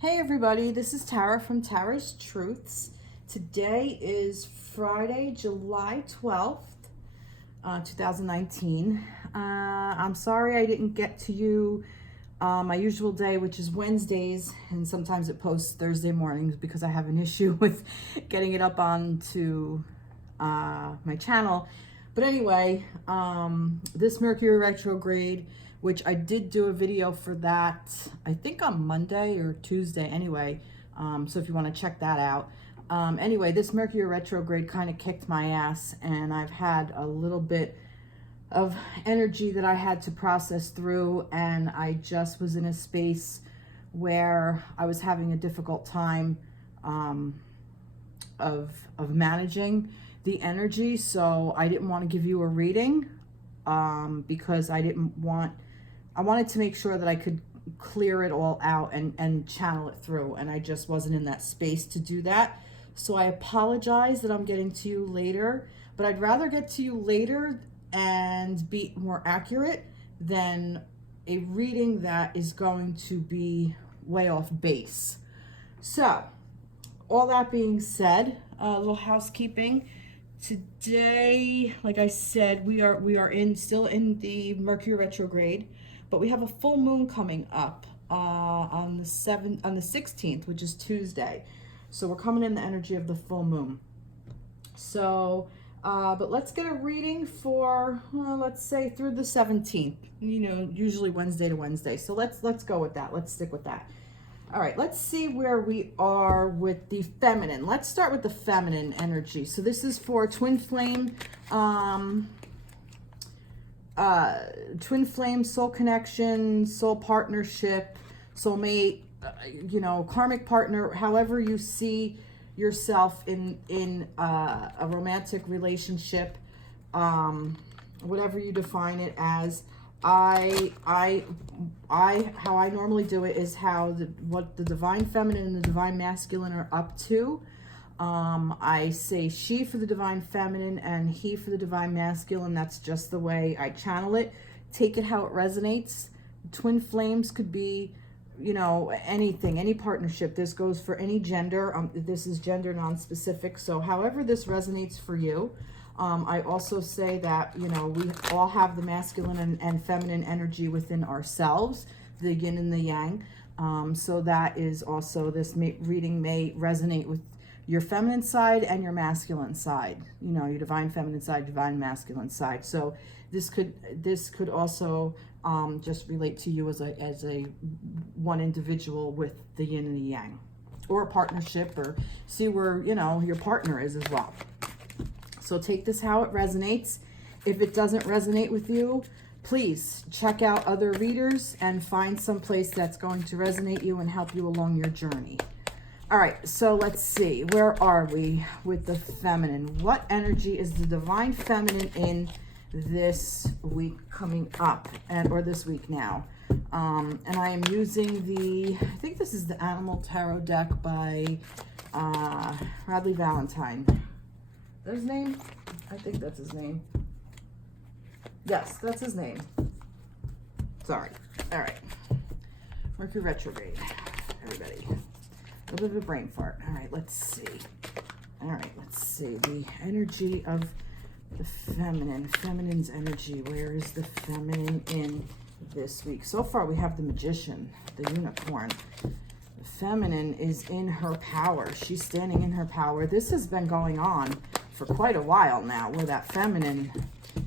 Hey everybody, this is Tara from Tara's Truths. Today is Friday, July 12th, 2019. I'm sorry I didn't get to you my usual day, which is Wednesdays, and sometimes it posts Thursday mornings because I have an issue with getting it up onto my channel. But anyway, this Mercury retrograde, which I did do a video for that, I think on Monday or Tuesday anyway. So if you want to check that out. Anyway, this Mercury retrograde kind of kicked my ass, and I've had a little bit of energy that I had to process through, and I just was in a space where I was having a difficult time of managing the energy. So I didn't want to give you a reading because I wanted to make sure that I could clear it all out and channel it through, and I just wasn't in that space to do that. So I apologize that I'm getting to you later, but I'd rather get to you later and be more accurate than a reading that is going to be way off base. So all that being said, a little housekeeping. Today, like I said, we are still in the Mercury retrograde, but we have a full moon coming up on the 16th, which is Tuesday. So we're coming in the energy of the full moon. So, but let's get a reading for let's say through the 17th. You know, usually Wednesday to Wednesday. So let's go with that. Let's stick with that. All right, let's see where we are with the feminine. Let's start with the feminine energy. So this is for twin flame, soul connection, soul partnership, soulmate, you know, karmic partner, however you see yourself in a romantic relationship, whatever you define it as. How I normally do it is what the divine feminine and the divine masculine are up to. I say she for the divine feminine and he for the divine masculine. That's just the way I channel it. Take it how it resonates. Twin flames could be, you know, anything, any partnership. This goes for any gender. This is gender non-specific. So however this resonates for you. I also say that, you know, we all have the masculine and feminine energy within ourselves, the yin and the yang. So that is also, this reading may resonate with your feminine side and your masculine side, you know, your divine feminine side, divine masculine side. So this could also just relate to you as a one individual with the yin and the yang, or a partnership, or see where, you know, your partner is as well. So take this how it resonates. If it doesn't resonate with you, please check out other readers and find some place that's going to resonate you and help you along your journey. All right, so let's see. Where are we with the feminine? What energy is the divine feminine in this week coming up, or this week now? And I am using I think this is the Animal Tarot deck by Radleigh Valentine. His name? I think that's his name. Yes, that's his name. Sorry. All right. Mercury retrograde. Everybody. A little bit of a brain fart. All right, let's see. All right, let's see. The energy of the feminine. Feminine's energy. Where is the feminine in this week? So far, we have the Magician, the Unicorn. The feminine is in her power. She's standing in her power. This has been going on for quite a while now, where that feminine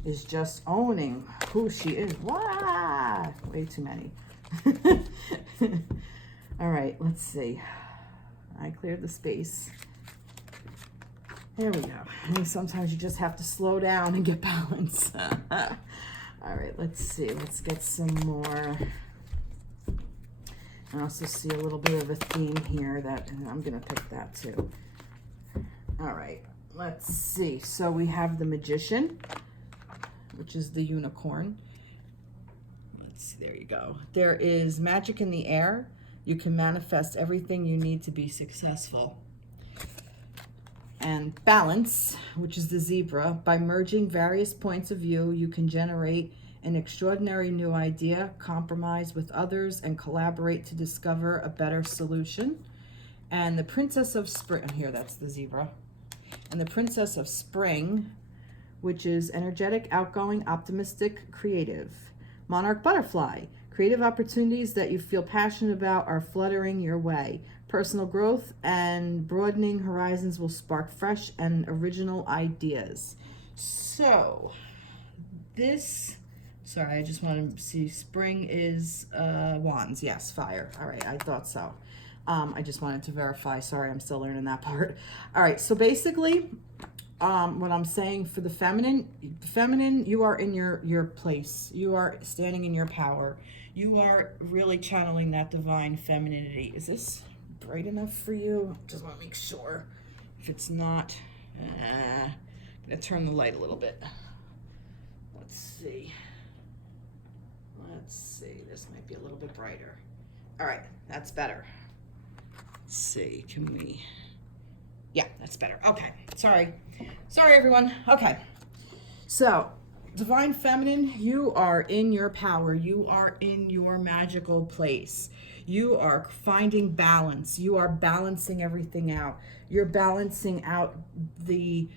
is just owning who she is. Wow, way too many. All right, let's see. I cleared the space. There we go. I mean, sometimes you just have to slow down and get balance. All right, let's see. Let's get some more. I also see a little bit of a theme here and I'm going to pick that too. All right. Let's see. So we have the Magician, which is the Unicorn. Let's see. There you go. There is magic in the air. You can manifest everything you need to be successful. And Balance, which is the Zebra. By merging various points of view, you can generate an extraordinary new idea, compromise with others, and collaborate to discover a better solution. And the Princess of Spring, here, that's the zebra. And the Princess of Spring, which is energetic, outgoing, optimistic, creative. Monarch Butterfly, creative opportunities that you feel passionate about are fluttering your way. Personal growth and broadening horizons will spark fresh and original ideas. So, this, sorry, I just want to see, spring is wands, yes, fire. All right, I thought so. I just wanted to verify. Sorry, I'm still learning that part. All right, so basically, what I'm saying for the feminine, you are in your place. You are standing in your power. You are really channeling that divine femininity. Is this bright enough for you? Just want to make sure. If it's not, I'm going to turn the light a little bit. Let's see. Let's see. This might be a little bit brighter. All right, that's better. Let's see, can we, yeah, that's better. Okay, sorry everyone. Okay, so divine feminine, you are in your power. You are in your magical place. You are finding balance. You are balancing everything out. You're balancing out the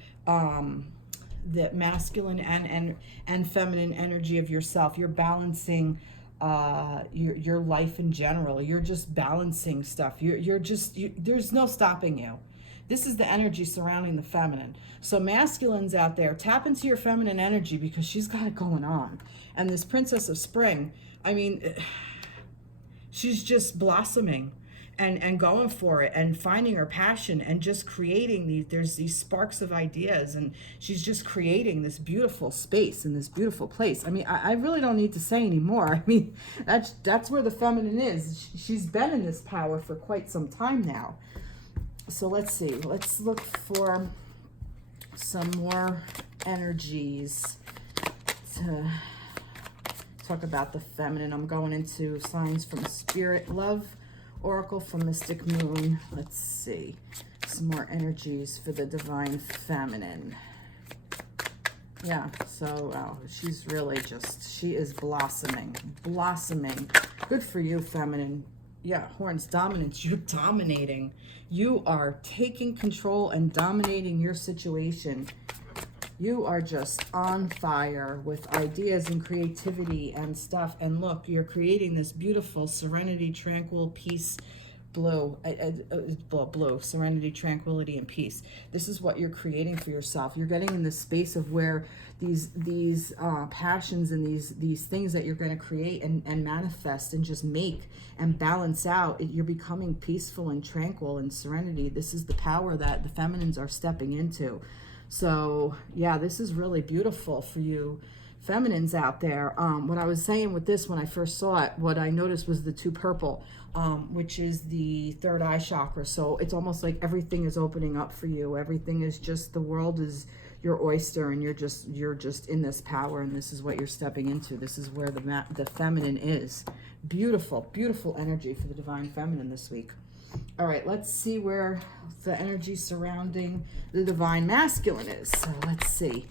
masculine and feminine energy of yourself. You're balancing your life in general. You're just balancing stuff. There's no stopping you. This is the energy surrounding the feminine. So masculines out there, tap into your feminine energy because she's got it going on. And this Princess of Spring, I mean, she's just blossoming and going for it and finding her passion and just creating there's these sparks of ideas, and she's just creating this beautiful space in this beautiful place. I mean, I really don't need to say anymore. I mean, that's where the feminine is. She's been in this power for quite some time now. So let's see. Let's look for some more energies to talk about the feminine. I'm going into signs from Spirit Love Oracle from Mystic Moon. Let's see. Some more energies for the divine feminine. Yeah, so she's really she is blossoming. Good for you, feminine. Yeah, horns, dominance. You're dominating. You are taking control and dominating your situation. You are just on fire with ideas and creativity and stuff. And look, you're creating this beautiful serenity, tranquil, peace, blue, serenity, tranquility, and peace. This is what you're creating for yourself. You're getting in this space of where these passions and these things that you're going to create and manifest and just make and balance out, you're becoming peaceful and tranquil and serenity. This is the power that the feminines are stepping into. So yeah, this is really beautiful for you feminines out there. What I was saying with this when I first saw it, what I noticed was the 2 purple, which is the third eye chakra. So it's almost like everything is opening up for you. Everything is just, the world is your oyster, and you're just in this power, and this is what you're stepping into. This is where the feminine is. Beautiful, beautiful energy for the divine feminine this week. All right, let's see where the energy surrounding the divine masculine is. So let's see.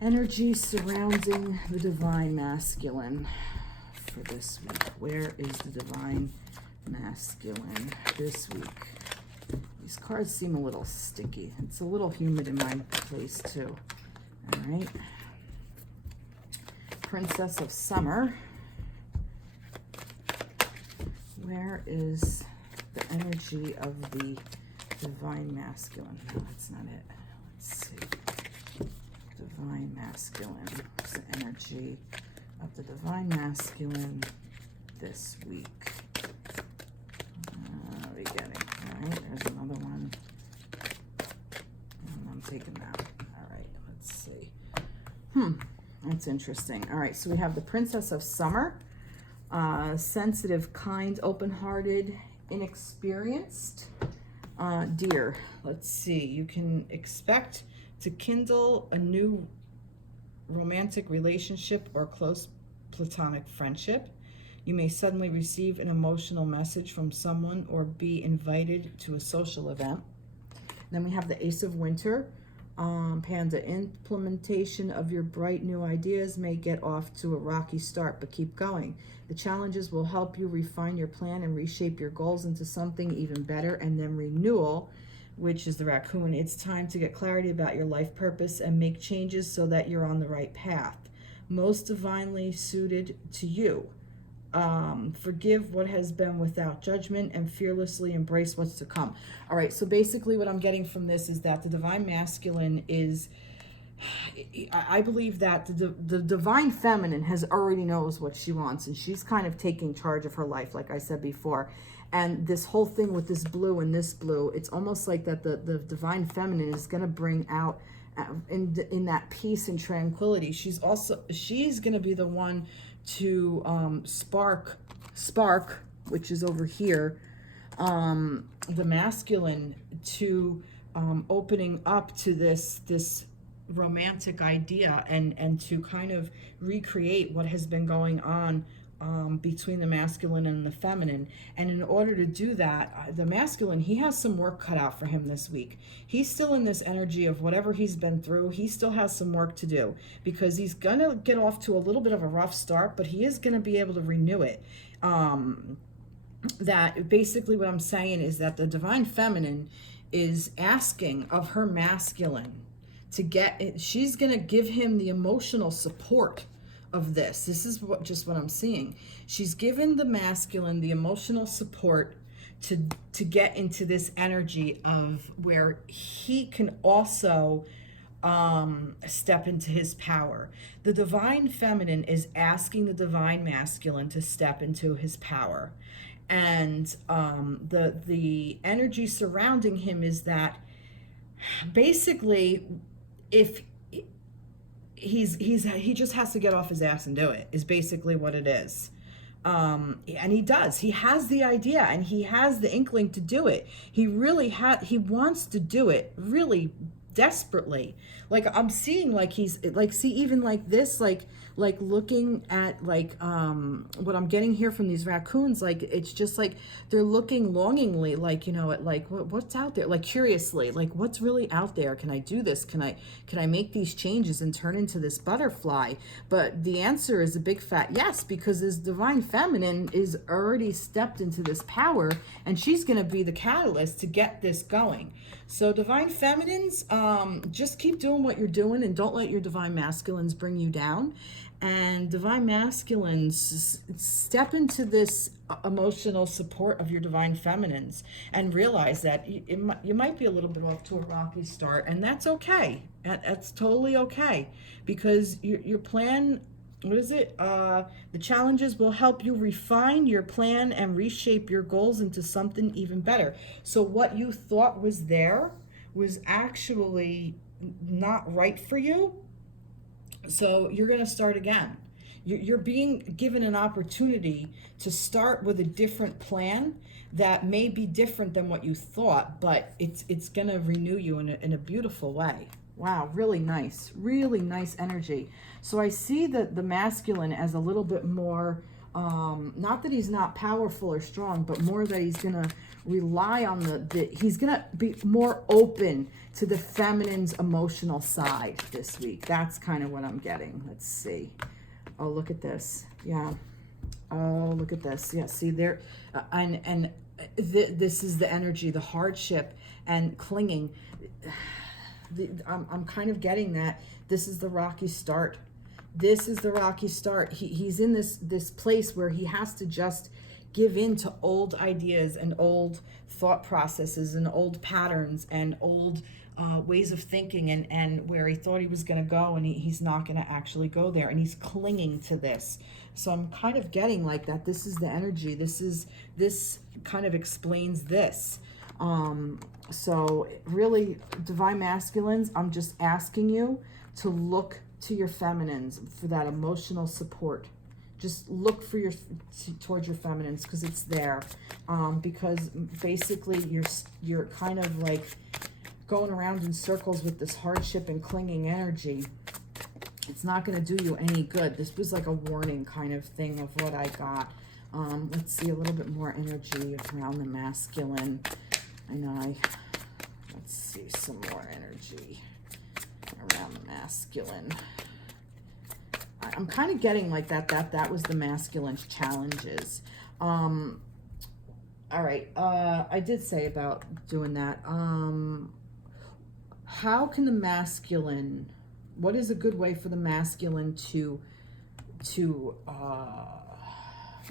Energy surrounding the divine masculine for this week. Where is the divine masculine this week? These cards seem a little sticky. It's a little humid in my place too. All right. Princess of Summer. Where is the energy of the divine masculine? No, that's not it. Let's see. Divine masculine. What's the energy of the divine masculine this week? What are we getting? All right, there's another one. And I'm taking that. All right, let's see. That's interesting. All right, so we have the Princess of Summer. Sensitive, kind, open-hearted, inexperienced. Dear, let's see. You can expect to kindle a new romantic relationship or close platonic friendship. You may suddenly receive an emotional message from someone or be invited to a social event. Then we have the Ace of Winter, Panda, implementation of your bright new ideas may get off to a rocky start, but keep going. The challenges will help you refine your plan and reshape your goals into something even better. And then renewal, which is the raccoon. It's time to get clarity about your life purpose and make changes so that you're on the right path, most divinely suited to you. Forgive what has been without judgment and fearlessly embrace what's to come. All right, so basically what I'm getting from this is that the divine masculine is, I believe that the divine feminine has already knows what she wants, and she's kind of taking charge of her life, like I said before. And this whole thing with this blue and this blue, it's almost like that the divine feminine is going to bring out in that peace and tranquility. She's going to be the one to spark, which is over here, the masculine, to opening up to this romantic idea and to kind of recreate what has been going on between the masculine and the feminine. And in order to do that, the masculine, he has some work cut out for him this week. He's still in this energy of whatever he's been through. He still has some work to do, because he's going to get off to a little bit of a rough start, but he is going to be able to renew it. That basically what I'm saying is that the divine feminine is asking of her masculine to she's going to give him the emotional support of this. This is just what I'm seeing. She's given the masculine the emotional support to get into this energy of where he can also step into his power. The divine feminine is asking the divine masculine to step into his power. And the energy surrounding him is that basically if he just has to get off his ass and do it, is basically what it is. And he does. He has the idea and he has the inkling to do it. He wants to do it really desperately. Like I'm seeing, like he's like, see, even like this, like looking at like what I'm getting here from these raccoons, like it's just like they're looking longingly, like, you know, at like what's out there, like curiously, like what's really out there. Can I do this? Can I make these changes and turn into this butterfly? But the answer is a big fat yes, because this divine feminine is already stepped into this power, and she's going to be the catalyst to get this going. So divine feminines, just keep doing what you're doing and don't let your divine masculines bring you down. And divine masculines, step into this emotional support of your divine feminines and realize that you might be a little bit off to a rocky start, and that's okay. That's totally okay, because your plan, what is it? The challenges will help you refine your plan and reshape your goals into something even better. So what you thought was there was actually not right for you. So you're going to start again. You're being given an opportunity to start with a different plan that may be different than what you thought, but it's going to renew you in a beautiful way. Wow, really nice energy. So I see the masculine as a little bit more, not that he's not powerful or strong, but more that he's going to rely on he's going to be more open to the feminine's emotional side this week. That's kind of what I'm getting. Let's see. Oh, look at this. Yeah. Oh, look at this. Yeah, see there. This is the energy, the hardship and clinging. I'm kind of getting that this is the rocky start. This is the rocky start. He's in this place where he has to just give in to old ideas and old thought processes and old patterns and old ways of thinking, and where he thought he was going to go, and he's not going to actually go there, and he's clinging to this. So I'm kind of getting like that. This is the energy. This kind of explains this. So really, divine masculines, I'm just asking you to look to your feminines for that emotional support. Just look for towards your feminines, because it's there. Because basically you're kind of like going around in circles with this hardship and clinging energy. It's not going to do you any good. This was like a warning kind of thing of what I got. Let's see a little bit more energy around the masculine. Let's see some more energy. around the masculine. I'm kind of getting like that was the masculine's challenges. All right, I did say about doing that. How can the masculine, what is a good way for the masculine to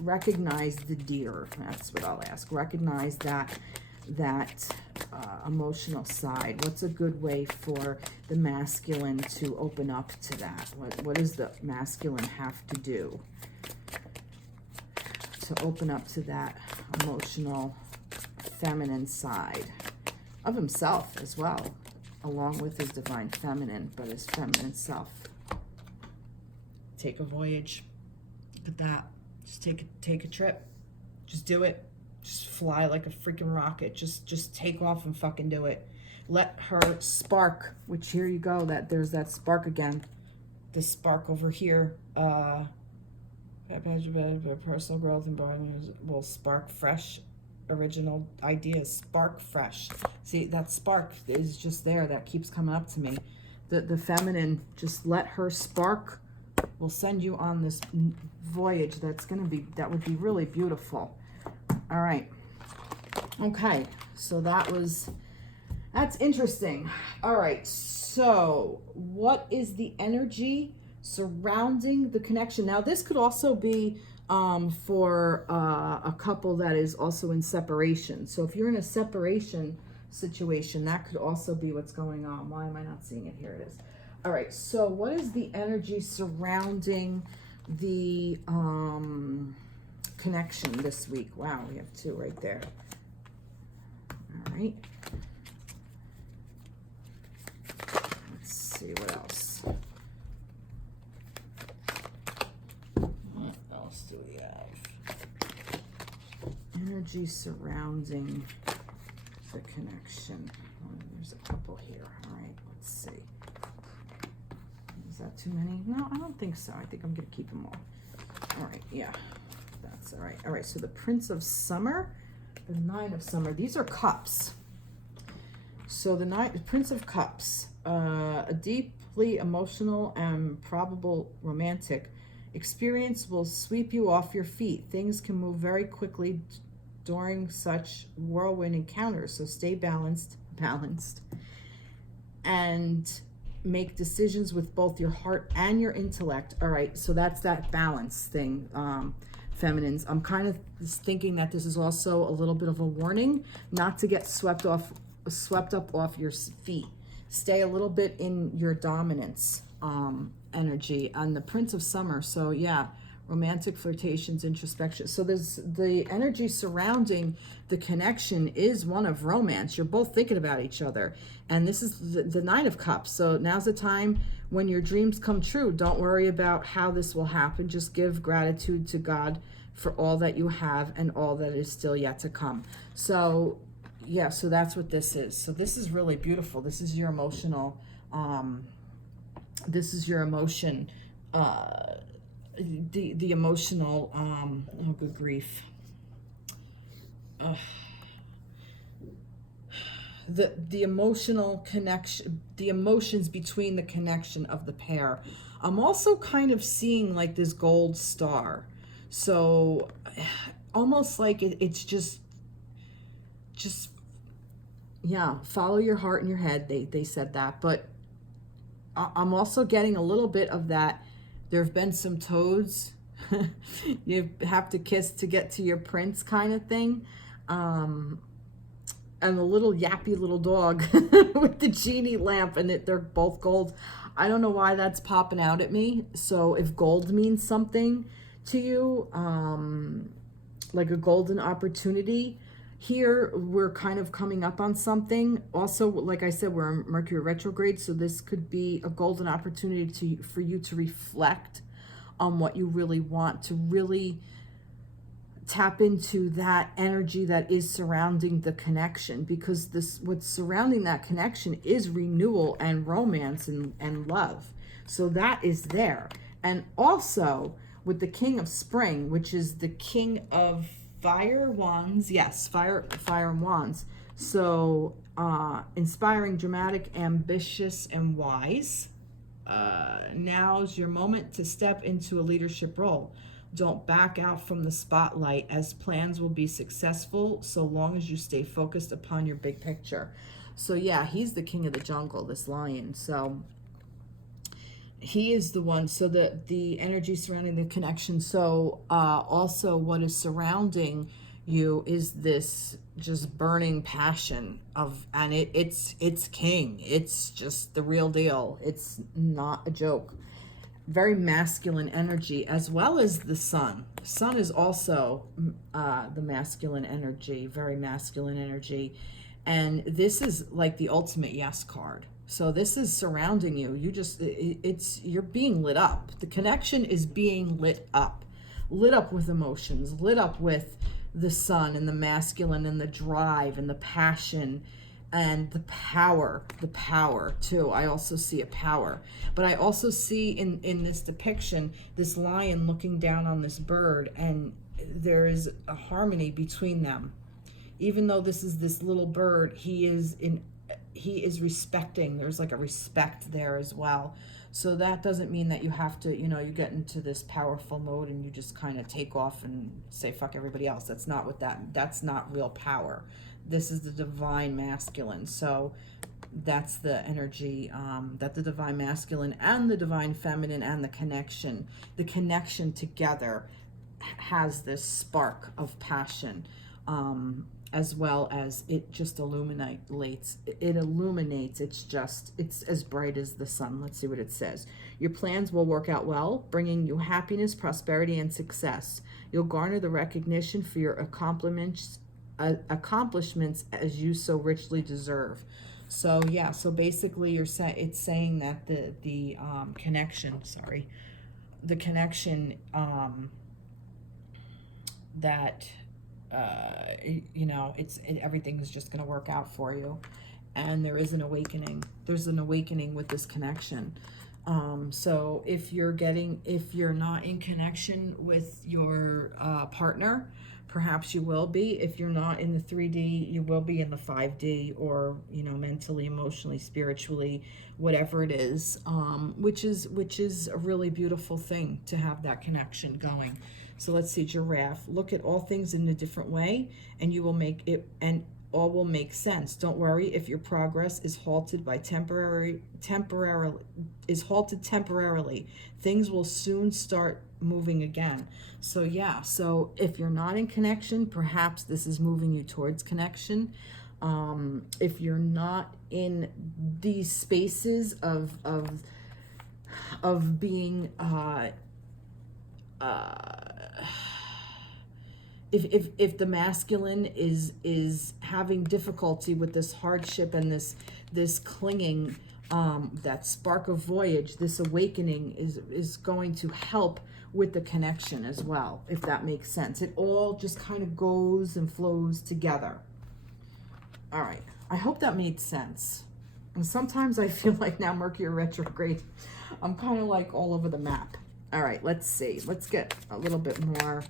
recognize the deer? That's what I'll ask. Recognize that emotional side. What's a good way for the masculine to open up to that? What does the masculine have to do to open up to that emotional feminine side of himself as well, along with his divine feminine, but his feminine self? Take a voyage. Look at that. Just take a trip. Just do it. Just fly like a freaking rocket. Just take off and fucking do it. Let her spark, which here you go, there's that spark again. This spark over here. Personal growth and will spark fresh original ideas. Spark fresh. See, that spark is just there. That keeps coming up to me. The feminine, just let her spark. Will send you on this voyage that would be really beautiful. All right. Okay. So that's interesting. All right. So what is the energy surrounding the connection? Now, this could also be for a couple that is also in separation. So if you're in a separation situation, that could also be what's going on. Why am I not seeing it? Here it is. All right, so what is the energy surrounding the connection this week? Wow, we have two right there. All right. Let's see what else. What else do we have? Energy surrounding the connection. Oh, there's a couple here. All right, let's see. Is that too many? No, I don't think so. I think I'm going to keep them all. All right, yeah, that's all right. All right, so the Prince of Summer, the Nine of Summer. These are cups. So the Prince of Cups, a deeply emotional and probable romantic experience will sweep you off your feet. Things can move very quickly during such whirlwind encounters, so stay balanced, and make decisions with both your heart and your intellect. All right, so that's that balance thing, feminines. I'm kind of thinking that this is also a little bit of a warning not to get swept up off your feet. Stay a little bit in your dominance energy on the Prince of Summer. So yeah, romantic flirtations, introspection. So there's the energy surrounding the connection is one of romance. You're both thinking about each other. And this is the Nine of Cups. So now's the time when your dreams come true. Don't worry about how this will happen. Just give gratitude to God for all that you have and all that is still yet to come. So yeah, so that's what this is. So this is really beautiful. This is your emotional, this is your emotion, the emotional, oh good grief. The emotional connection, the emotions between the connection of the pair. I'm also kind of seeing like this gold star. So almost like it's just yeah, follow your heart and your head. They said that, but I'm also getting a little bit of that. There have been some toads. You have to kiss to get to your prince kind of thing. And a little yappy little dog with the genie lamp, and they're both gold. I don't know why that's popping out at me. So if gold means something to you, like a golden opportunity, here we're kind of coming up on something. Also, like I said, we're in Mercury retrograde, so this could be a golden opportunity for you to reflect on what you really want, to really tap into that energy that is surrounding the connection, because what's surrounding that connection is renewal and romance and love. So that is there. And also with the King of Spring, which is the King of Fire Wands. Yes, fire and wands. So, inspiring, dramatic, ambitious, and wise. Now's your moment to step into a leadership role. Don't back out from the spotlight, as plans will be successful so long as you stay focused upon your big picture. So yeah, he's the king of the jungle, this lion. So he is the one. So the energy surrounding the connection. So also what is surrounding you is this just burning passion of, and it's king. It's just the real deal. It's not a joke. Very masculine energy, as well as the sun. Sun is also the masculine energy, very masculine energy. And this is like the ultimate yes card. So this is surrounding you. You just, you're being lit up. The connection is being lit up with emotions, lit up with the sun and the masculine and the drive and the passion and the power too. I also see a power, but I also see in this depiction, this lion looking down on this bird, and there is a harmony between them. Even though this is this little bird, he is respecting. There's like a respect there as well. So that doesn't mean that you have to, you get into this powerful mode and you just kind of take off and say, fuck everybody else. That's not that's not real power. This is the divine masculine. So that's the energy that the divine masculine and the divine feminine and the connection together has this spark of passion, as well as it just illuminates. It's as bright as the sun. Let's see what it says. Your plans will work out well, bringing you happiness, prosperity, and success. You'll garner the recognition for your accomplishments as you so richly deserve. So yeah, so basically it's saying that the connection, that everything is just going to work out for you, and there is an awakening. There's an awakening with this connection. So if you're not in connection with your partner, perhaps you will be. If you're not in the 3D, you will be in the 5D, or mentally, emotionally, spiritually, whatever it is, which is a really beautiful thing to have that connection going. So let's see, giraffe. Look at all things in a different way, and you will make it, and all will make sense. Don't worry if your progress is halted temporarily. Things will soon start moving again. So yeah, so if you're not in connection, perhaps this is moving you towards connection. If you're not in these spaces of being if the masculine is having difficulty with this hardship and this clinging, that spark of voyage, this awakening is going to help with the connection as well, if that makes sense. It all just kind of goes and flows together. All right, I hope that made sense. And sometimes I feel like now Mercury retrograde, I'm kind of like all over the map. All right, let's see. Let's get a little bit more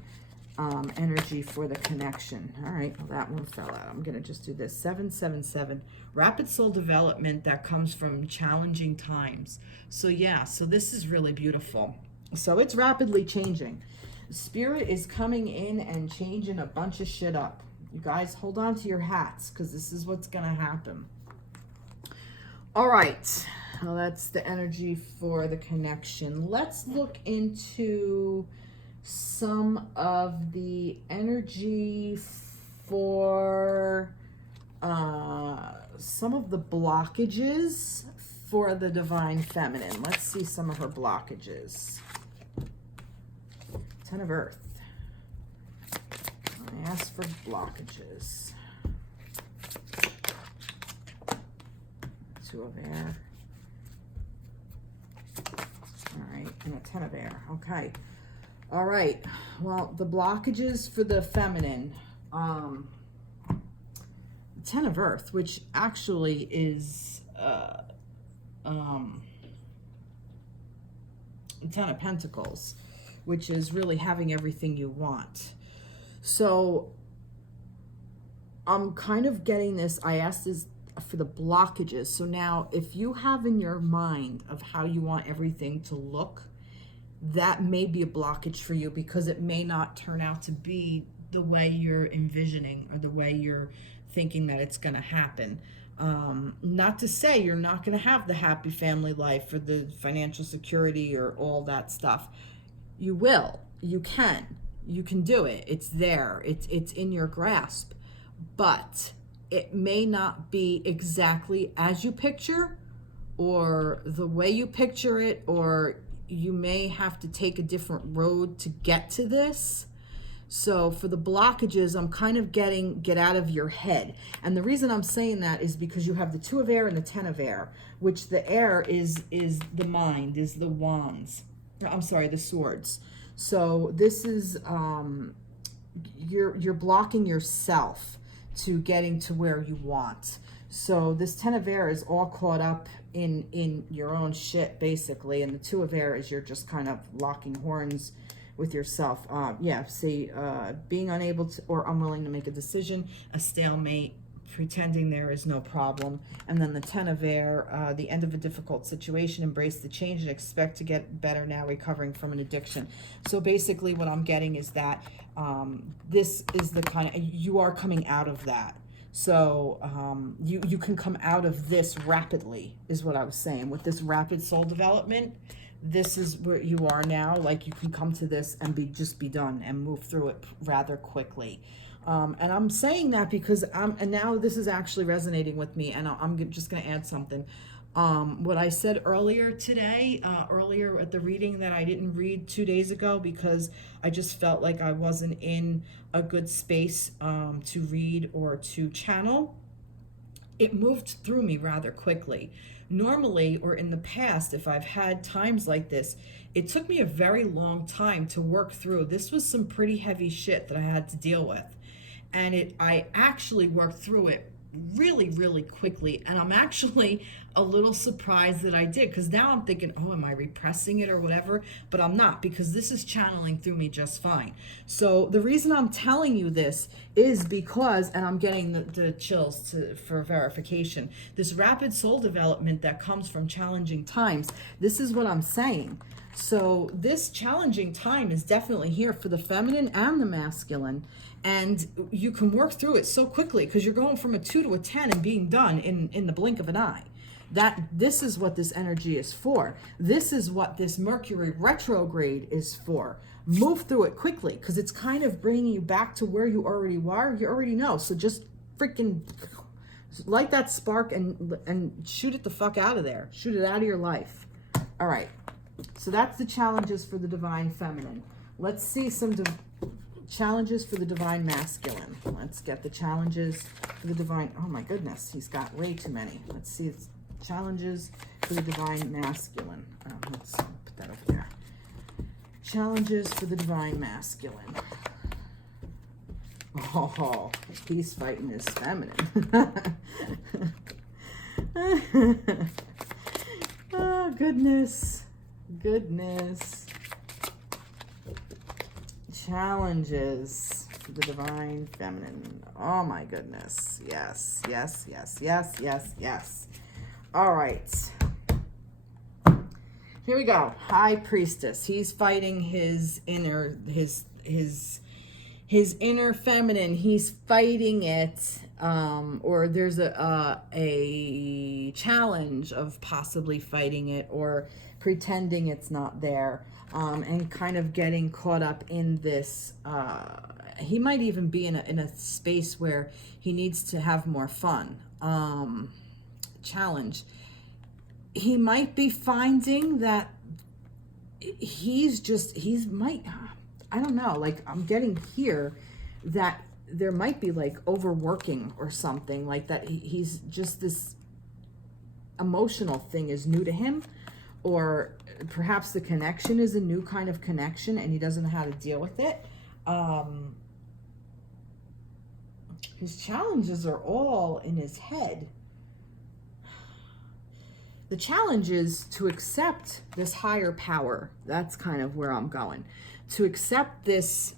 energy for the connection. All right, well, that one fell out. I'm going to just do this. 777, rapid soul development that comes from challenging times. So yeah, so this is really beautiful. So it's rapidly changing. Spirit is coming in and changing a bunch of shit up. You guys hold on to your hats, because this is what's going to happen. All right. Well, that's the energy for the connection. Let's look into some of the energy for some of the blockages for the divine feminine. Let's see some of her blockages. Ten of Earth. I asked for blockages. Two of Air. All right, and a Ten of Air. Okay. All right. Well, the blockages for the feminine. Ten of Earth, which actually is Ten of Pentacles, which is really having everything you want. So I'm kind of getting this. I asked this for the blockages. So now if you have in your mind of how you want everything to look, that may be a blockage for you, because it may not turn out to be the way you're envisioning or the way you're thinking that it's going to happen. Not to say you're not going to have the happy family life or the financial security or all that stuff. You will. You can do it. It's there. It's in your grasp. But it may not be exactly as you picture or the way you picture it, or you may have to take a different road to get to this. So for the blockages, I'm kind of getting, get out of your head. And the reason I'm saying that is because you have the 2 of air and the 10 of air, which the air is the mind, is the wands. I'm sorry, the swords. So this is, you're blocking yourself to getting to where you want. So this 10 of air is all caught up in your own shit, basically. And the 2 of air is you're just kind of locking horns with yourself. Being unable to or unwilling to make a decision, a stalemate, pretending there is no problem. And then the 10 of air, the end of a difficult situation, embrace the change and expect to get better now, recovering from an addiction. So basically what I'm getting is that this is the kind of, you are coming out of that. So you can come out of this rapidly, is what I was saying. With this rapid soul development, this is where you are now. Like, you can come to this and be done and move through it rather quickly. And I'm saying that because and now this is actually resonating with me, and I'm just going to add something. What I said earlier today, earlier at the reading that I didn't read 2 days ago because I just felt like I wasn't in a good space to read or to channel, it moved through me rather quickly. Normally, or in the past, if I've had times like this, it took me a very long time to work through. This was some pretty heavy shit that I had to deal with. And I actually worked through it really, really quickly. And I'm actually a little surprised that I did, because now I'm thinking, oh, am I repressing it or whatever? But I'm not, because this is channeling through me just fine. So the reason I'm telling you this is because, and I'm getting the chills for verification, this rapid soul development that comes from challenging times, this is what I'm saying. So this challenging time is definitely here for the feminine and the masculine. And you can work through it so quickly because you're going from a 2 to a 10 and being done in the blink of an eye. This is what this energy is for. This is what this Mercury retrograde is for. Move through it quickly, because it's kind of bringing you back to where you already are. You already know. So just freaking light that spark and shoot it the fuck out of there. Shoot it out of your life. All right. So that's the challenges for the divine feminine. Let's see some challenges for the divine masculine. Let's get the challenges for the divine. Oh my goodness, he's got way too many. Let's see challenges for the divine masculine. Let's put that over there. Challenges for the divine masculine. Oh, he's fighting his feminine. Oh, goodness. Challenges for the divine feminine. Oh my goodness. Yes. All right. Here we go. High Priestess. He's fighting his inner inner feminine. He's fighting it. Or there's a challenge of possibly fighting it or pretending it's not there. And kind of getting caught up in this. He might even be in a space where he needs to have more fun. Challenge. He might be finding that I don't know, like I'm getting here that there might be like overworking or something like that. He's just, this emotional thing is new to him, or perhaps the connection is a new kind of connection and he doesn't know how to deal with it. His challenges are all in his head. The challenge is to accept this higher power. That's kind of where I'm going. To accept this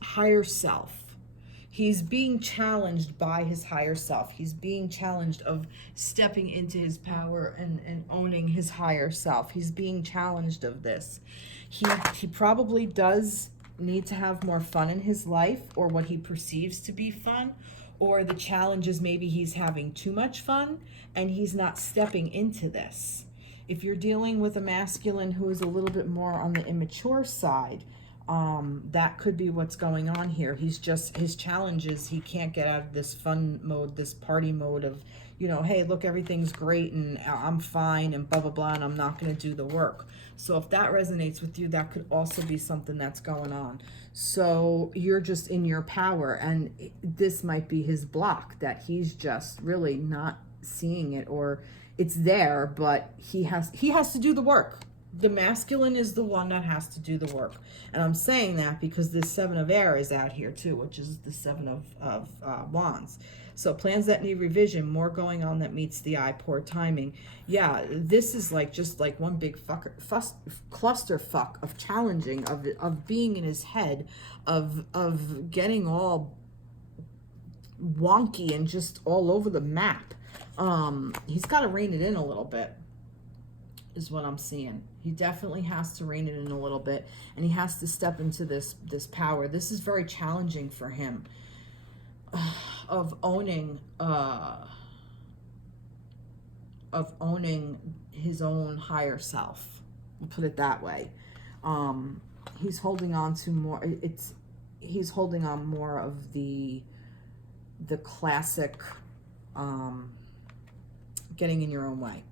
higher self. He's being challenged by his higher self. He's being challenged of stepping into his power and owning his higher self. He's being challenged of this. He probably does need to have more fun in his life, or what he perceives to be fun, or the challenge is maybe he's having too much fun and he's not stepping into this. If you're dealing with a masculine who is a little bit more on the immature side, that could be what's going on here. He's just, his challenge is he can't get out of this fun mode, this party mode of, you know, hey, look, everything's great and I'm fine and blah, blah, blah, and I'm not going to do the work. So if that resonates with you, that could also be something that's going on. So you're just in your power, and this might be his block, that he's just really not seeing it, or it's there, but he has to do the work. The masculine is the one that has to do the work. And I'm saying that because this 7 of air is out here too, which is the 7 of wands. So plans that need revision, more going on that meets the eye, poor timing. Yeah, this is like just like one big clusterfuck of challenging, of being in his head, of getting all wonky and just all over the map. He's got to rein it in a little bit, is what I'm seeing. He definitely has to rein it in a little bit, and he has to step into this power. This is very challenging for him, of owning his own higher self. We'll put it that way. He's holding on to more. He's holding on more of the classic getting in your own way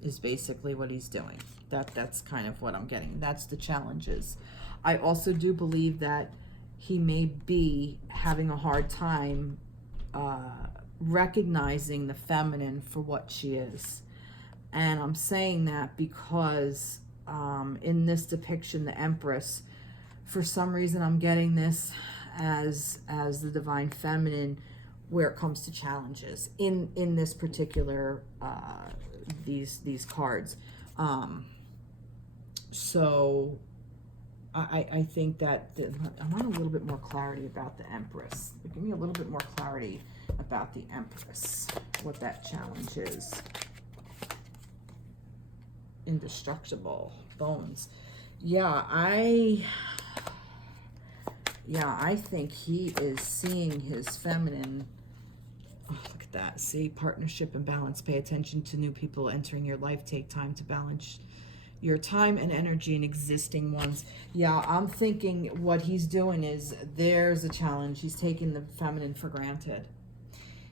is basically what he's doing. That's kind of what I'm getting. That's the challenges. I also do believe that he may be having a hard time recognizing the feminine for what she is. And I'm saying that because in this depiction, the Empress, for some reason I'm getting this as the divine feminine where it comes to challenges in this particular these cards. So I think that I want a little bit more clarity about the Empress. Give me a little bit more clarity about the Empress, what that challenge is. Indestructible bones. Yeah, I think he is seeing his feminine. Oh, look at that. See, partnership and balance. Pay attention to new people entering your life. Take time to balance your time and energy in existing ones. Yeah, I'm thinking what he's doing is, there's a challenge. He's taking the feminine for granted.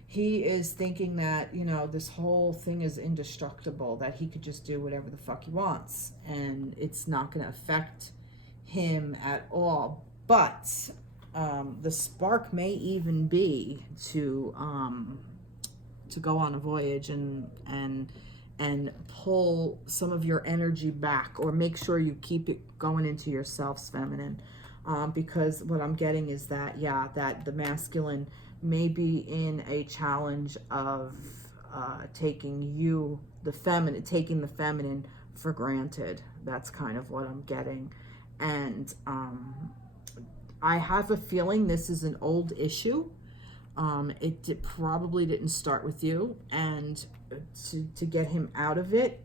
He is thinking that, you know, this whole thing is indestructible, that he could just do whatever the fuck he wants, and it's not going to affect him at all. But the spark may even be to go on a voyage and pull some of your energy back, or make sure you keep it going into yourselves feminine, because what I'm getting is that, yeah, that the masculine may be in a challenge of taking the feminine for granted. That's kind of what I'm getting. And I have a feeling this is an old issue. It probably didn't start with you, and to get him out of it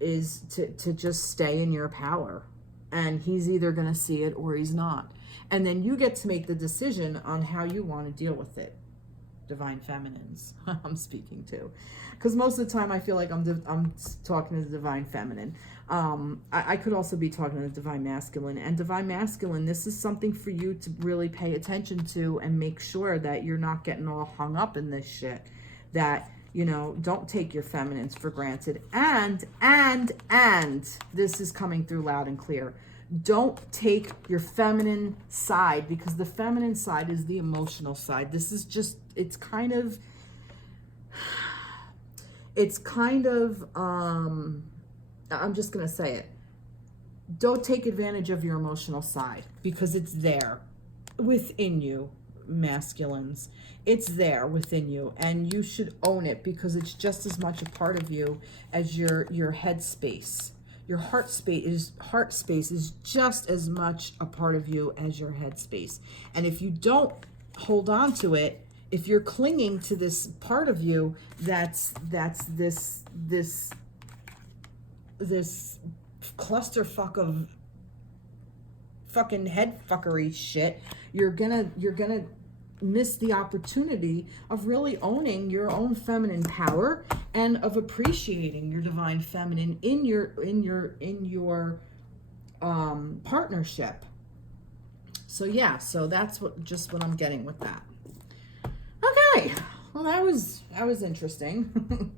is to just stay in your power, and he's either going to see it or he's not, and then you get to make the decision on how you want to deal with it. Divine feminines I'm speaking to, because most of the time I feel like I'm talking to the divine feminine. I could also be talking to the divine masculine, and divine masculine, this is something for you to really pay attention to and make sure that you're not getting all hung up in this shit, that, you know, don't take your feminines for granted. And this is coming through loud and clear. Don't take your feminine side, because the feminine side is the emotional side. This is just, it's kind of I'm just going to say it. Don't take advantage of your emotional side, because it's there within you, masculines. It's there within you, and you should own it, because it's just as much a part of you as your head space. Your heart space is just as much a part of you as your head space. And if you don't hold on to it, if you're clinging to this part of you that's this clusterfuck of fucking head fuckery shit, you're gonna miss the opportunity of really owning your own feminine power and of appreciating your divine feminine in your partnership. So yeah, so that's what I'm getting with that. Okay, well that was interesting.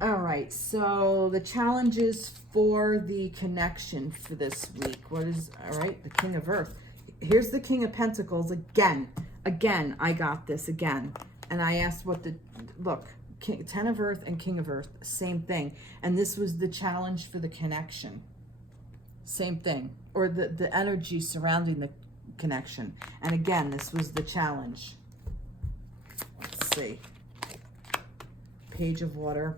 All right, so the challenges for the connection for this week. What is, all right, the King of Earth. Here's the King of Pentacles again. Again, I got this again. And I asked what the, look, Ten of Earth and King of Earth, same thing. And this was the challenge for the connection. Same thing. Or the energy surrounding the connection. And again, this was the challenge. Let's see. Page of Water.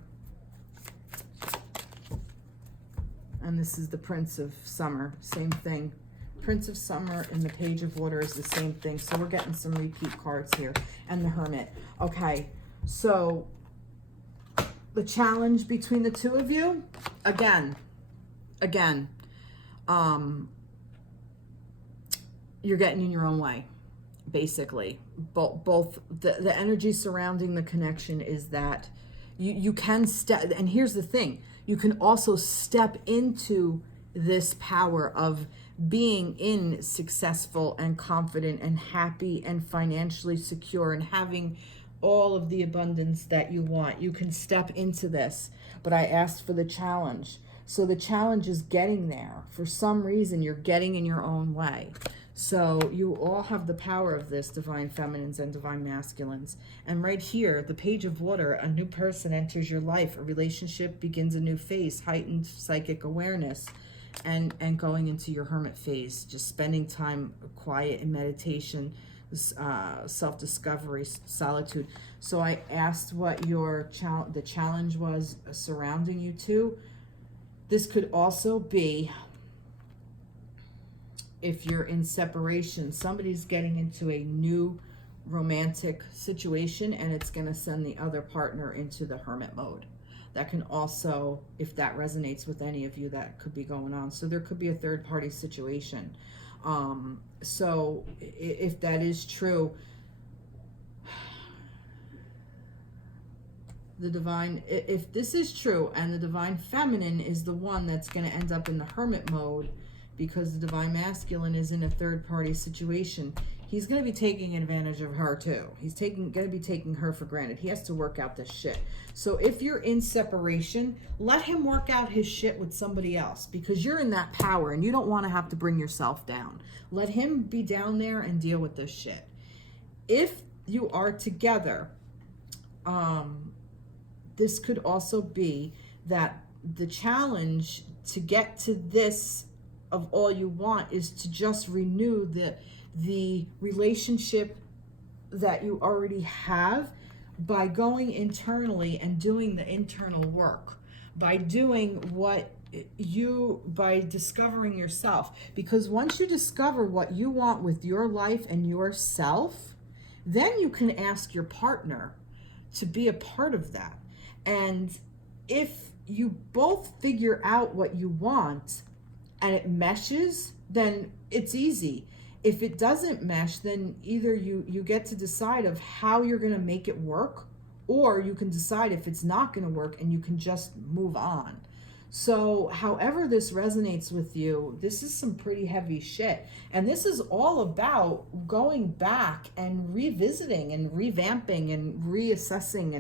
And this is the Prince of Summer. Same thing. Prince of Summer and the Page of Water is the same thing. So we're getting some repeat cards here. And the Hermit. Okay. So the challenge between the two of you, again, you're getting in your own way, basically. Both the energy surrounding the connection is that you can step, and here's the thing, you can also step into this power of being in successful and confident and happy and financially secure and having all of the abundance that you want. You can step into this, but I asked for the challenge. So the challenge is getting there. For some reason, you're getting in your own way. So you all have the power of this, divine feminines and divine masculines. And right here, the Page of Water, a new person enters your life. A relationship begins a new phase, heightened psychic awareness, and going into your hermit phase, just spending time quiet in meditation, self-discovery, solitude. So I asked what the challenge was surrounding you two. This could also be, if you're in separation, somebody's getting into a new romantic situation and it's going to send the other partner into the hermit mode. That can also, if that resonates with any of you, that could be going on. So there could be a third party situation. So if that is true, the divine, if this is true and the divine feminine is the one that's going to end up in the hermit mode because the divine masculine is in a third party situation, he's going to be taking advantage of her too. He's going to be taking her for granted. He has to work out this shit. So if you're in separation, let him work out his shit with somebody else, because you're in that power and you don't want to have to bring yourself down. Let him be down there and deal with this shit. If you are together, this could also be that the challenge to get to this of all you want is to just renew the relationship that you already have by going internally and doing the internal work, by doing by discovering yourself. Because once you discover what you want with your life and yourself, then you can ask your partner to be a part of that. And if you both figure out what you want and it meshes, then it's easy. If it doesn't mesh, then either you get to decide of how you're going to make it work, or you can decide if it's not going to work and you can just move on. So however this resonates with you, this is some pretty heavy shit. And this is all about going back and revisiting and revamping and reassessing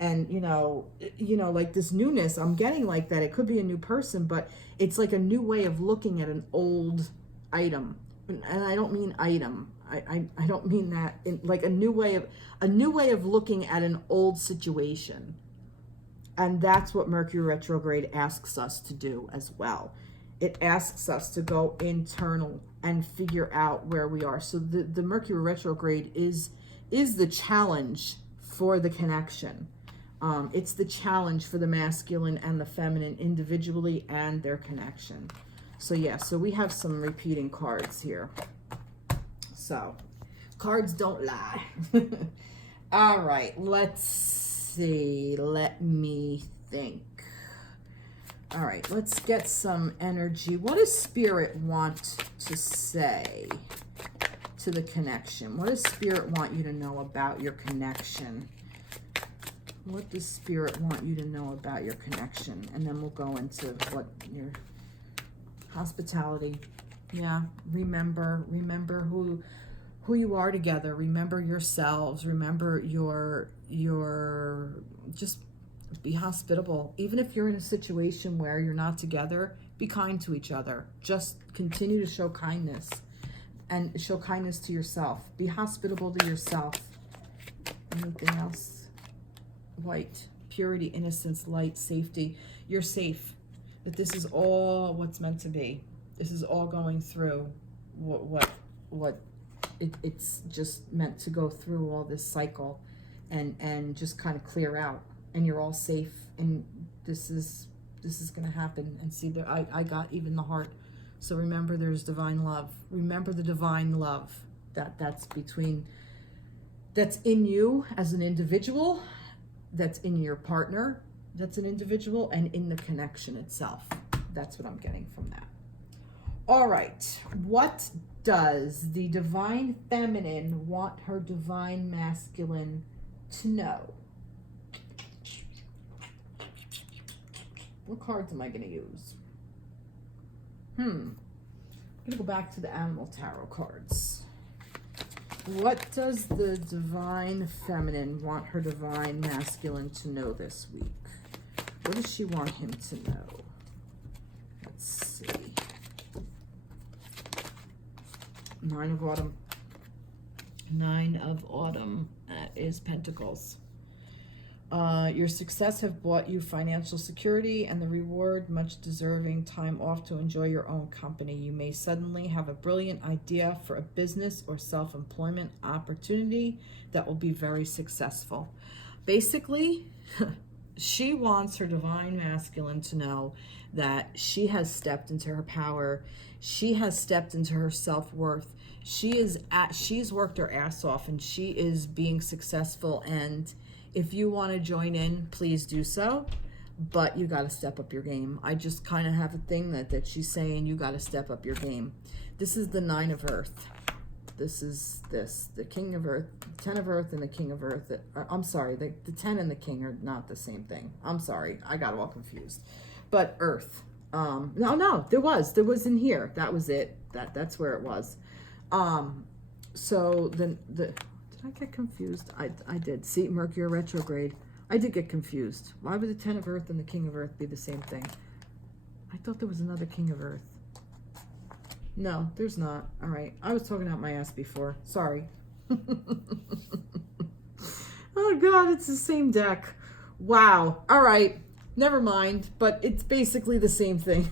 and you know, like this newness, I'm getting like that. It could be a new person, but it's like a new way of looking at an old item. And I don't mean item. I don't mean that in like a new way of looking at an old situation. And that's what Mercury retrograde asks us to do as well. It asks us to go internal and figure out where we are. So the Mercury retrograde is the challenge for the connection. It's the challenge for the masculine and the feminine individually and their connection. So yeah, so we have some repeating cards here. So cards don't lie. All right, let's see. Let me think. All right, let's get some energy. What does Spirit want to say to the connection? What does Spirit want you to know about your connection? What does Spirit want you to know about your connection? And then we'll go into what your hospitality. Yeah, remember who you are together. Remember yourselves. Remember your just be hospitable. Even if you're in a situation where you're not together, be kind to each other. Just continue to show kindness and show kindness to yourself. Be hospitable to yourself. Anything else? White, purity, innocence, light, safety. You're safe. That this is all what's meant to be. This is all going through it's just meant to go through all this cycle and just kind of clear out, and you're all safe, and this is going to happen. And see there, I got even the heart. So remember, there's divine love. Remember the divine love that's in you as an individual, that's in your partner, that's an individual, and in the connection itself. That's what I'm getting from that. All right, what does the divine feminine want her divine masculine to know? What cards am I going to use? I'm going to go back to the animal tarot cards. What does the divine feminine want her divine masculine to know this week? What does she want him to know? Let's see. Nine of Autumn. Nine of Autumn is Pentacles. Your success have brought you financial security and the reward, much deserving time off to enjoy your own company. You may suddenly have a brilliant idea for a business or self-employment opportunity that will be very successful. Basically, she wants her divine masculine to know that she has stepped into her power. She has stepped into her self-worth. She's worked her ass off, and she is being successful. And if you want to join in, please do so. But you got to step up your game. I just kind of have a thing that she's saying you got to step up your game. This is the Nine of Earth. This is the King of Earth, 10 of Earth and the King of Earth. I'm sorry, the 10 and the King are not the same thing. I'm sorry, I got all confused. But Earth. No, there was in here. That was it. That's where it was. So did I get confused? I did. See, Mercury retrograde. I did get confused. Why would the 10 of Earth and the King of Earth be the same thing? I thought there was another King of Earth. No, there's not. All right. I was talking out my ass before. Sorry. Oh, God, it's the same deck. Wow. All right. Never mind. But it's basically the same thing.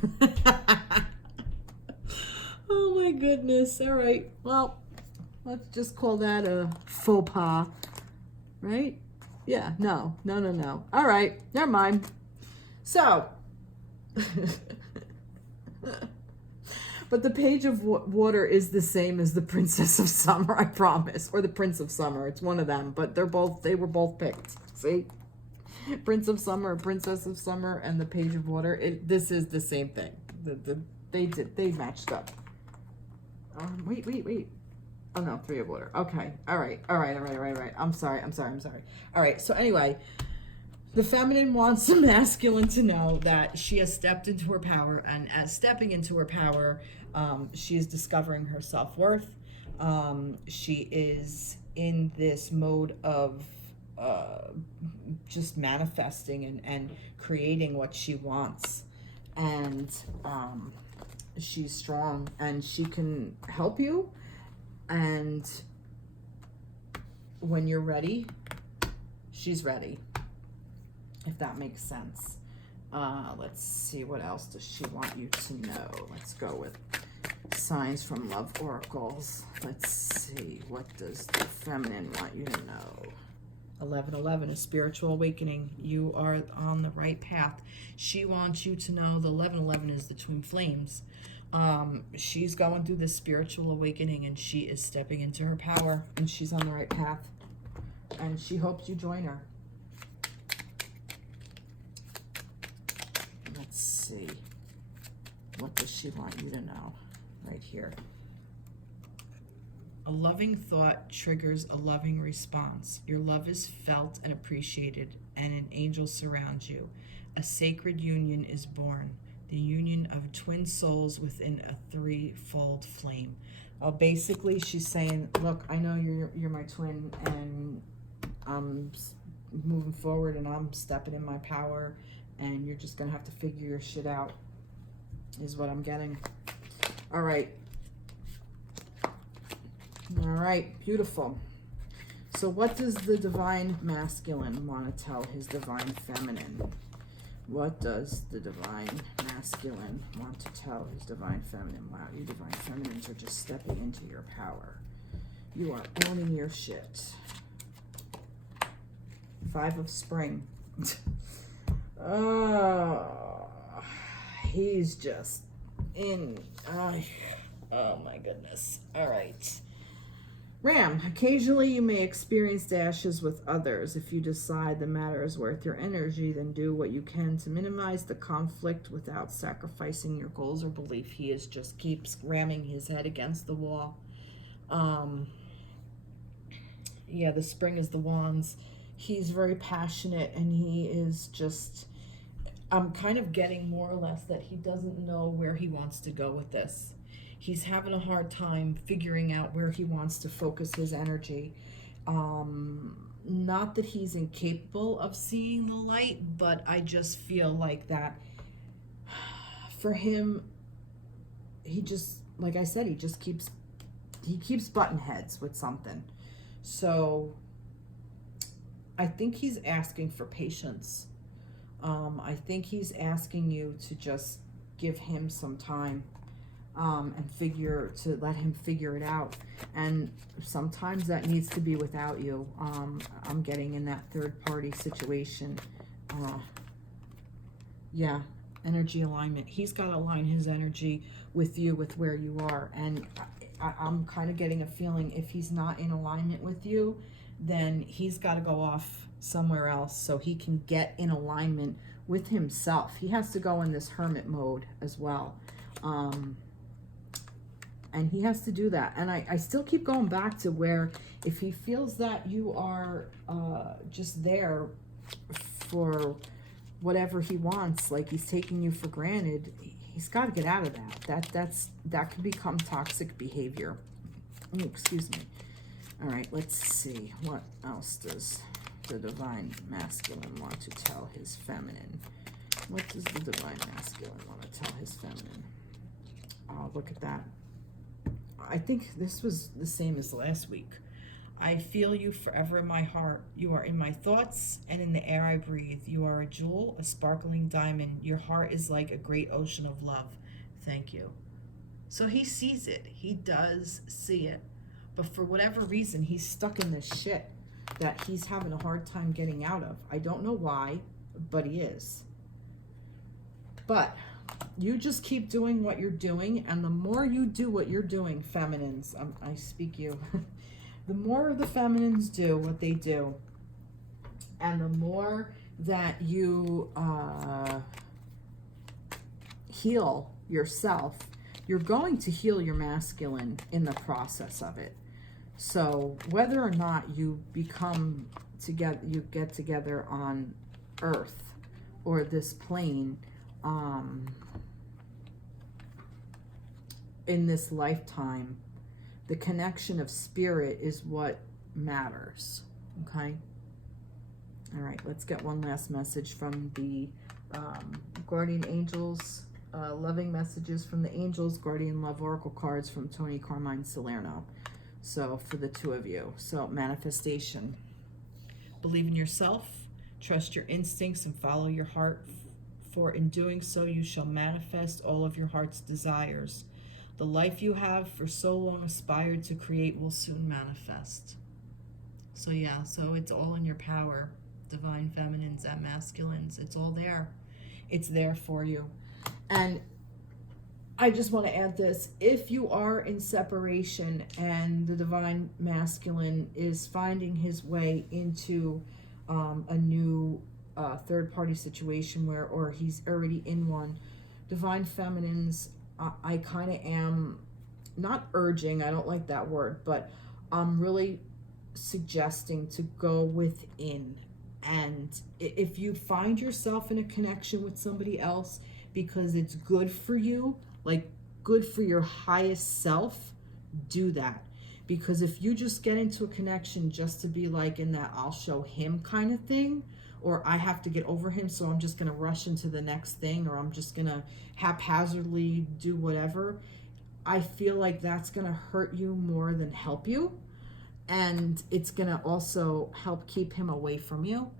Oh, my goodness. All right. Well, let's just call that a faux pas. Right? Yeah. No. All right. Never mind. So... But the Page of Water is the same as the Princess of Summer, I promise. Or the Prince of Summer. It's one of them. But they were both picked. See? Prince of Summer, Princess of Summer, and the Page of Water. This is the same thing. They matched up. Wait. Oh, no. Three of Water. Okay. All right. I'm sorry. All right. So anyway... The feminine wants the masculine to know that she has stepped into her power, and as stepping into her power, she is discovering her self-worth. She is in this mode of just manifesting and creating what she wants. And she's strong, and she can help you. And when you're ready, she's ready. If that makes sense. Let's see, what else does she want you to know? Let's go with signs from love oracles. Let's see, what does the feminine want you to know? 1111, a spiritual awakening. You are on the right path. She wants you to know the 1111 is the twin flames. She's going through this spiritual awakening, and she is stepping into her power, and she's on the right path. And she hopes you join her. Let's see. What does she want you to know? Right here. A loving thought triggers a loving response. Your love is felt and appreciated, and an angel surrounds you. A sacred union is born, the union of twin souls within a threefold flame. Basically, she's saying, look, I know you're my twin, and I'm moving forward, and I'm stepping in my power, and you're just going to have to figure your shit out, is what I'm getting. All right. All right, beautiful. So what does the divine masculine want to tell his divine feminine? What does the divine masculine want to tell his divine feminine? Wow, you divine feminines are just stepping into your power. You are owning your shit. 5 of spring. He's just in. Oh my goodness. All right. Ram, occasionally you may experience dashes with others. If you decide the matter is worth your energy, then do what you can to minimize the conflict without sacrificing your goals or belief. He just keeps ramming his head against the wall. Yeah, the spring is the wands. He's very passionate, and he is just, I'm kind of getting more or less that he doesn't know where he wants to go with this. He's having a hard time figuring out where he wants to focus his energy. Not that he's incapable of seeing the light, but I just feel like that for him, he just, like I said, he keeps button heads with something. So I think he's asking for patience. I think he's asking you to just give him some time. And let him figure it out. And sometimes that needs to be without you. I'm getting in that third party situation. Yeah, energy alignment. He's got to align his energy with you, with where you are. And I'm kind of getting a feeling if he's not in alignment with you, then he's got to go off somewhere else so he can get in alignment with himself. He has to go in this hermit mode as well. And he has to do that. And I still keep going back to where if he feels that you are just there for whatever he wants, like he's taking you for granted, he's got to get out of that. That could become toxic behavior. Oh, excuse me. All right, let's see. What else does the divine masculine want to tell his feminine? What does the divine masculine want to tell his feminine? Oh, look at that. I think this was the same as last week. I feel you forever in my heart. You are in my thoughts and in the air I breathe. You are a jewel, a sparkling diamond. Your heart is like a great ocean of love. Thank you. So he sees it. He does see it. But for whatever reason, he's stuck in this shit that he's having a hard time getting out of. I don't know why, but he is. But you just keep doing what you're doing, and the more you do what you're doing, feminines, I speak you, the more the feminines do what they do, and the more that you heal yourself, you're going to heal your masculine in the process of it. So whether or not you become together, you get together on Earth or this plane, in this lifetime, the connection of spirit is what matters. Okay. All right, let's get one last message from the guardian angels. Loving messages from the angels, guardian love oracle cards from Toni, Carmine, Salerno. So for the two of you. So manifestation. Believe in yourself, trust your instincts, and follow your heart. For in doing so, you shall manifest all of your heart's desires. The life you have for so long aspired to create will soon manifest. So yeah, so it's all in your power, divine feminines and masculines. It's all there. It's there for you. And I just want to add this. If you are in separation and the divine masculine is finding his way into a new third-party situation or he's already in one, divine feminines, I kind of am not urging, I don't like that word, but I'm really suggesting to go within. And if you find yourself in a connection with somebody else because it's good for you, like good for your highest self, do that. Because if you just get into a connection just to be like in that I'll show him kind of thing, or I have to get over him, so I'm just going to rush into the next thing, or I'm just going to haphazardly do whatever, I feel like that's going to hurt you more than help you. And it's going to also help keep him away from you.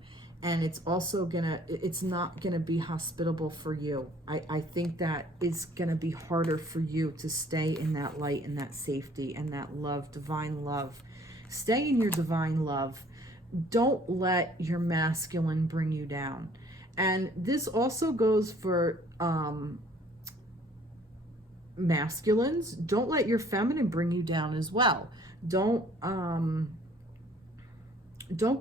And it's also it's not gonna be hospitable for you. I think that it's gonna be harder for you to stay in that light and that safety and that love, divine love. Stay in your divine love. Don't let your masculine bring you down. And this also goes for masculines. Don't let your feminine bring you down as well. Don't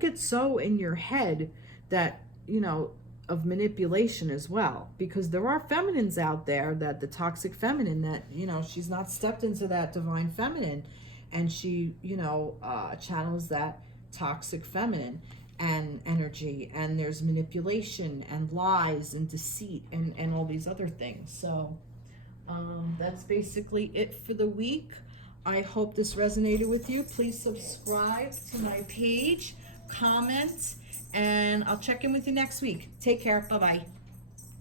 get so in your head that, you know, of manipulation as well, because there are feminines out there, that the toxic feminine, that, you know, she's not stepped into that divine feminine, and she, you know, channels that toxic feminine and energy, and there's manipulation and lies and deceit and all these other things. So that's basically it for the week. I hope this resonated with you. Please subscribe to my page, comment, and I'll check in with you next week. Take care. Bye-bye.